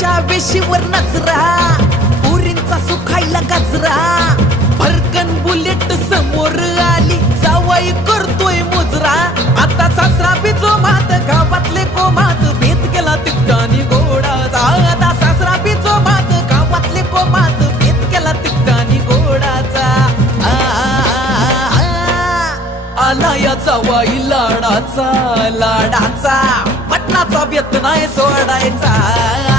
पोरींच्या वेशीवर नजरा, पोरींचा सुखायला गजरा, भरकन बुलेट समोर आली, जावाई करतोय मुजरा. आता सासरा बिजो मात, गावातले कोमात, भेद केला तिकटानी घोडाचा. आता सासरा बिजो मात, गावातले कोमात, भेद केला तिकटानी घोडाचा. आला या जावाई लाडाचा, लाडाचा, पटनाचा व्यत नाही सोडायचा.